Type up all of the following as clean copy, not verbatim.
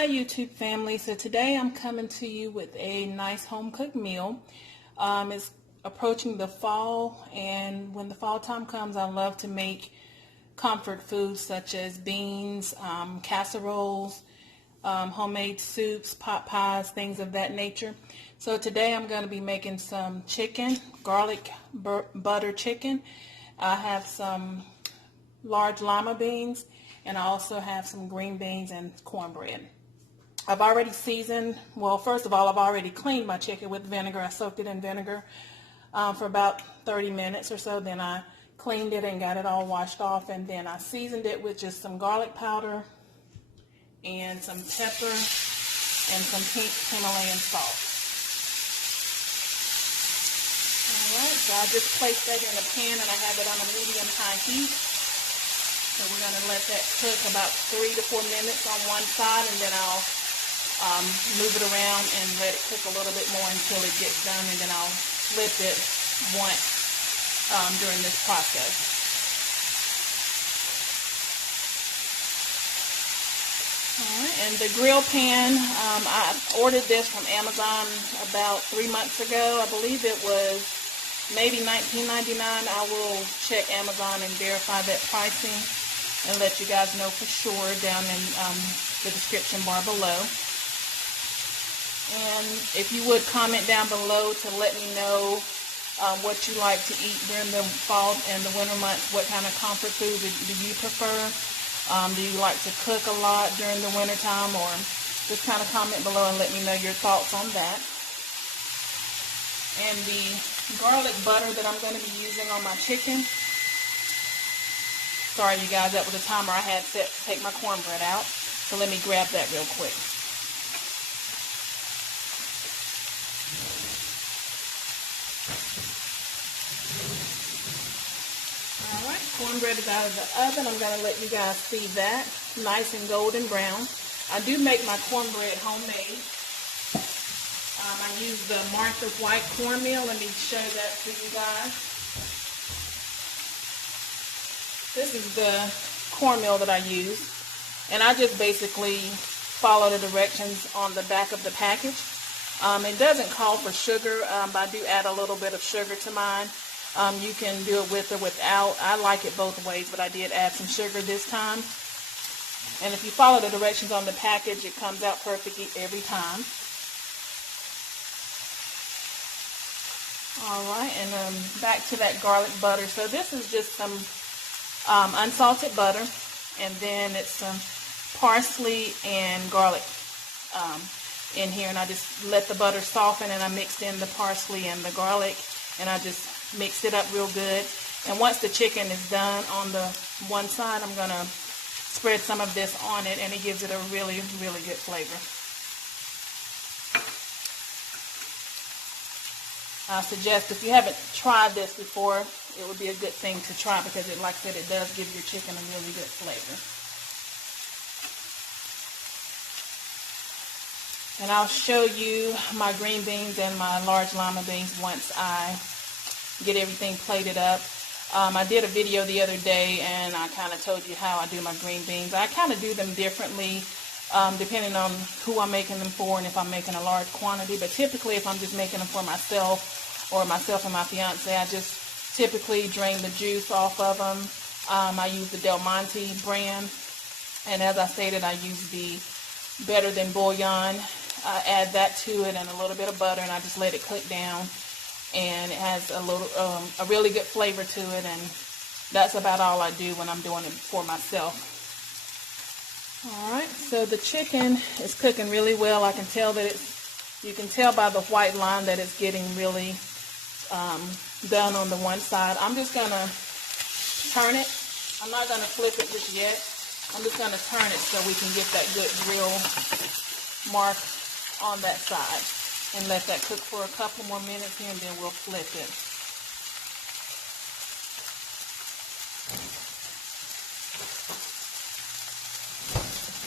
Hi YouTube family. So today I'm coming to you with a nice home cooked meal. It's approaching the fall, and when the fall time comes, I love to make comfort foods such as beans, casseroles, homemade soups, pot pies, things of that nature. So today I'm going to be making some chicken, garlic butter chicken. I have some large lima beans, and I also have some green beans and cornbread. I've already seasoned, well, first of all, I've already cleaned my chicken with vinegar. I soaked it in vinegar for about 30 minutes or so. Then I cleaned it and got it all washed off, and then I seasoned it with just some garlic powder and some pepper and some pink Himalayan salt. Alright, so I just placed that in a pan and I have it on a medium-high heat. So we're going to let that cook about 3 to 4 minutes on one side, and then I'll move it around and let it cook a little bit more until it gets done, and then I'll flip it once during this process. Alright, and the grill pan, I ordered this from Amazon about 3 months ago. I believe it was maybe $19.99. I will check Amazon and verify that pricing and let you guys know for sure down in the description bar below. And if you would comment down below to let me know what you like to eat during the fall and the winter months. What kind of comfort food do you prefer? Do you like to cook a lot during the winter time? Or just kind of comment below and let me know your thoughts on that. And the garlic butter that I'm going to be using on my chicken. Sorry you guys, that was a timer I had set to take my cornbread out. So let me grab that real quick. Alright, cornbread is out of the oven. I'm going to let you guys see that. Nice and golden brown. I do make my cornbread homemade. I use the Martha White cornmeal. Let me show that to you guys. This is the cornmeal that I use. And I just basically follow the directions on the back of the package. It doesn't call for sugar, but I do add a little bit of sugar to mine. You can do it with or without. I like it both ways, but I did add some sugar this time. And if you follow the directions on the package, it comes out perfectly every time. Alright, and back to that garlic butter. So this is just some unsalted butter, and then it's some parsley and garlic in here, and I just let the butter soften, and I mixed in the parsley and the garlic, and I just mixed it up real good. And once the chicken is done on the one side, I'm going to spread some of this on it, and it gives it a really, really good flavor. I suggest if you haven't tried this before, it would be a good thing to try, because it, like I said, it does give your chicken a really good flavor. And I'll show you my green beans and my large lima beans once I get everything plated up. I did a video the other day, and I kind of told you how I do my green beans. I kind of do them differently depending on who I'm making them for and if I'm making a large quantity. But typically, if I'm just making them for myself or myself and my fiance, I just typically drain the juice off of them. I use the Del Monte brand, and as I stated, I use the Better Than Bouillon. I add that to it and a little bit of butter, and I just let it cook down, and it has a really good flavor to it. And that's about all I do when I'm doing it for myself. Alright, so the chicken is cooking really well. I can tell that you can tell by the white line that it's getting really done on the one side. I'm just going to turn it. I'm not going to flip it just yet. I'm just going to turn it so we can get that good grill mark on that side, and let that cook for a couple more minutes here, and then we'll flip it.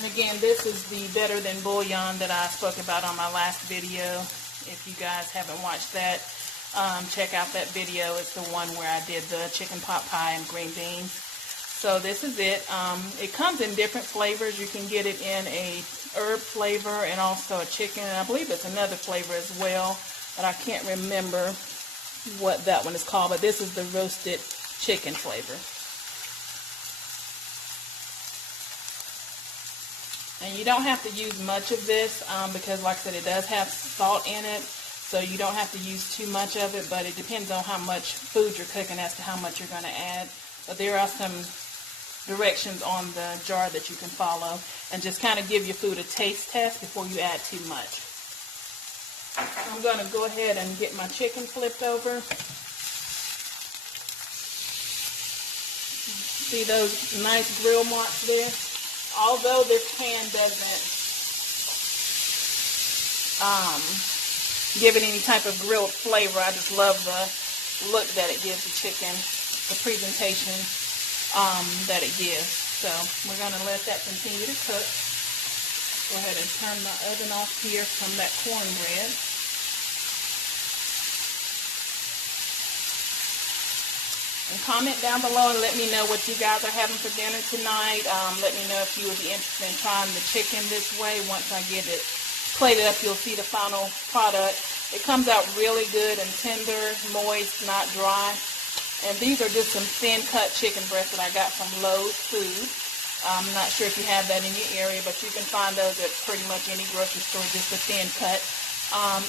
And again, this is the Better Than Bouillon that I spoke about on my last video. If you guys haven't watched that, check out that video. It's the one where I did the chicken pot pie and green beans. So this is it. It comes in different flavors. You can get it in a herb flavor and also a chicken. And I believe it's another flavor as well, but I can't remember what that one is called. But this is the roasted chicken flavor. And you don't have to use much of this because, like I said, it does have salt in it. So you don't have to use too much of it, but it depends on how much food you're cooking as to how much you're going to add. But there are some directions on the jar that you can follow, and just kind of give your food a taste test before you add too much. I'm going to go ahead and get my chicken flipped over. See those nice grill marks there? Although this pan doesn't give it any type of grilled flavor, I just love the look that it gives the chicken, the presentation that it gives. So we're going to let that continue to cook. Go ahead and turn the oven off here from that cornbread. And comment down below and let me know what you guys are having for dinner tonight. Let me know if you would be interested in trying the chicken this way. Once I get it plated up, you'll see the final product. It comes out really good and tender, moist, not dry. And these are just some thin cut chicken breasts that I got from Lowe's Food. I'm not sure if you have that in your area, but you can find those at pretty much any grocery store, just a thin cut.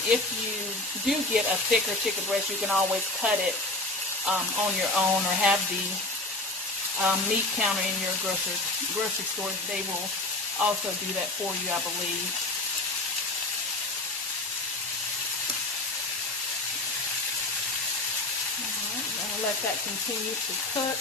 If you do get a thicker chicken breast, you can always cut it on your own, or have the meat counter in your grocery store. They will also do that for you, I believe. Alright, I'm going to let that continue to cook.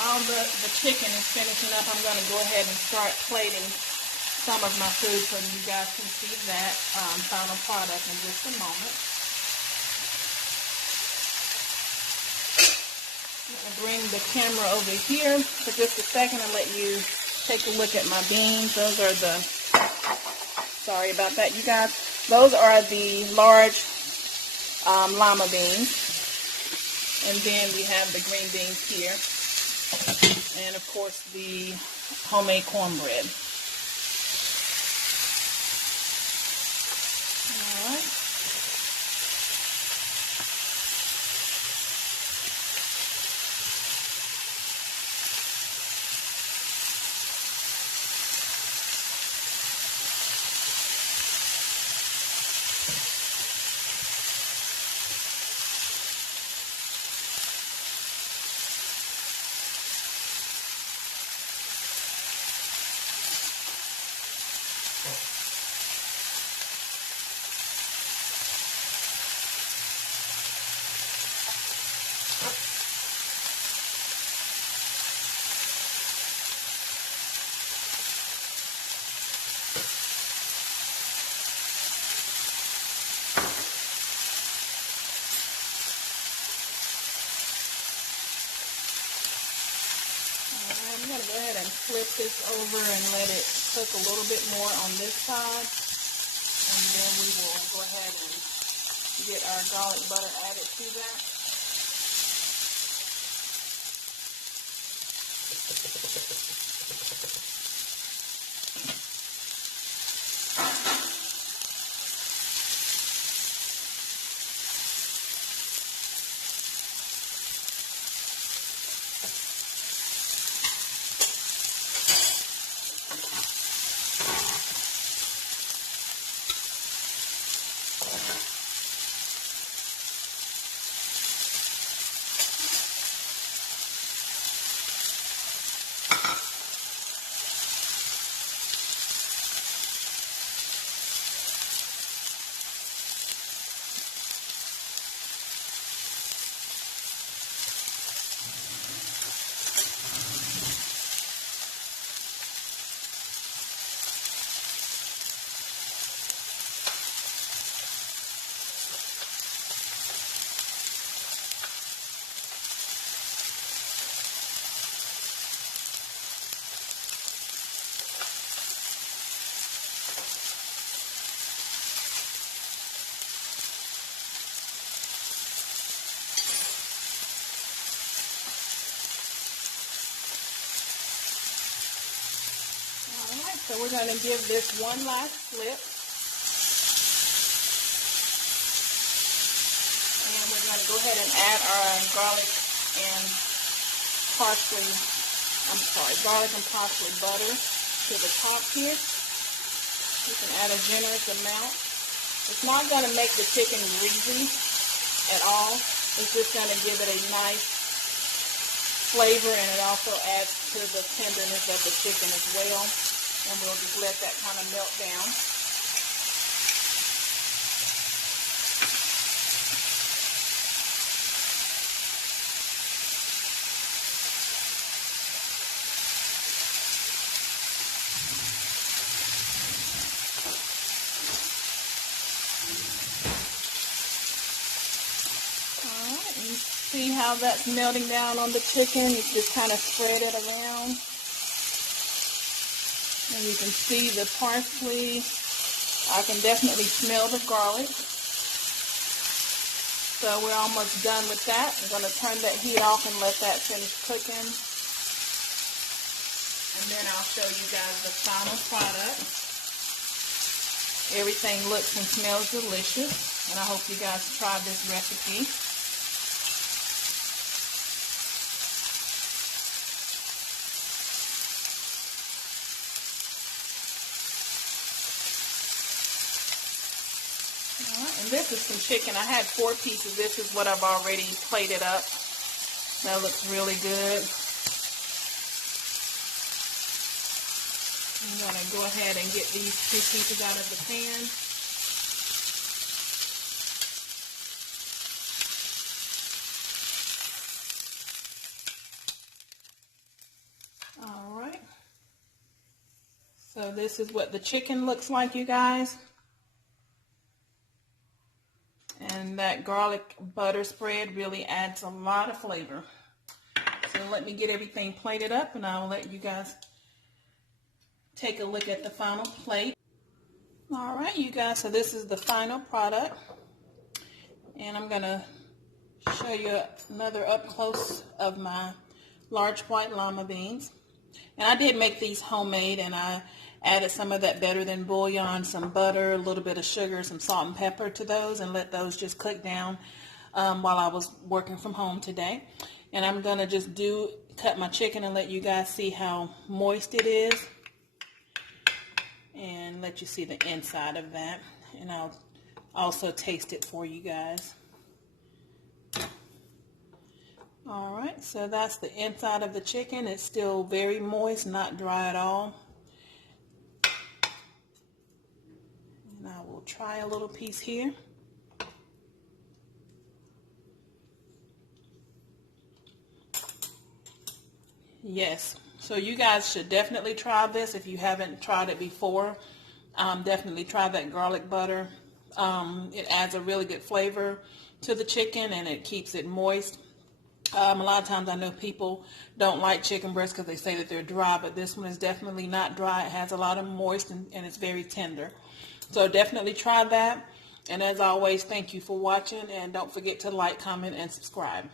While the chicken is finishing up, I'm going to go ahead and start plating some of my food so you guys can see that final product in just a moment. I'm going to bring the camera over here for just a second and let you take a look at my beans. Those are the, sorry about that, you guys. Those are the large Lima beans. And then we have the green beans here. And of course the homemade cornbread. Alright. I'm going to go ahead and flip this over and let it cook a little bit more on this side. And then we will go ahead and get our garlic butter added to that. So we're going to give this one last flip. And we're going to go ahead and add our garlic and parsley butter to the top here. You can add a generous amount. It's not going to make the chicken greasy at all. It's just going to give it a nice flavor, and it also adds to the tenderness of the chicken as well. And we'll just let that kind of melt down. Alright, you see how that's melting down on the chicken? You just kind of spread it around. And you can see the parsley. I can definitely smell the garlic. So we're almost done with that. I'm going to turn that heat off and let that finish cooking. And then I'll show you guys the final product. Everything looks and smells delicious. And I hope you guys try this recipe. And this is some chicken. I had 4 pieces. This is what I've already plated up. That looks really good. I'm going to go ahead and get these 2 pieces out of the pan. All right. So this is what the chicken looks like, you guys. And that garlic butter spread really adds a lot of flavor. So let me get everything plated up, and I'll let you guys take a look at the final plate. All right, you guys, so this is the final product. And I'm going to show you another up close of my large white lima beans. And I did make these homemade, and I added some of that better than bouillon, some butter, a little bit of sugar, some salt and pepper to those, and let those just cook down while I was working from home today. And I'm going to just cut my chicken and let you guys see how moist it is, and let you see the inside of that. And I'll also taste it for you guys. Alright, so that's the inside of the chicken. It's still very moist, not dry at all. And I will try a little piece here. Yes, so you guys should definitely try this if you haven't tried it before. Definitely try that garlic butter. It adds a really good flavor to the chicken, and it keeps it moist. A lot of times I know people don't like chicken breasts because they say that they're dry, but this one is definitely not dry. It has a lot of moist, and it's very tender. So definitely try that. And as always, thank you for watching, and don't forget to like, comment, and subscribe.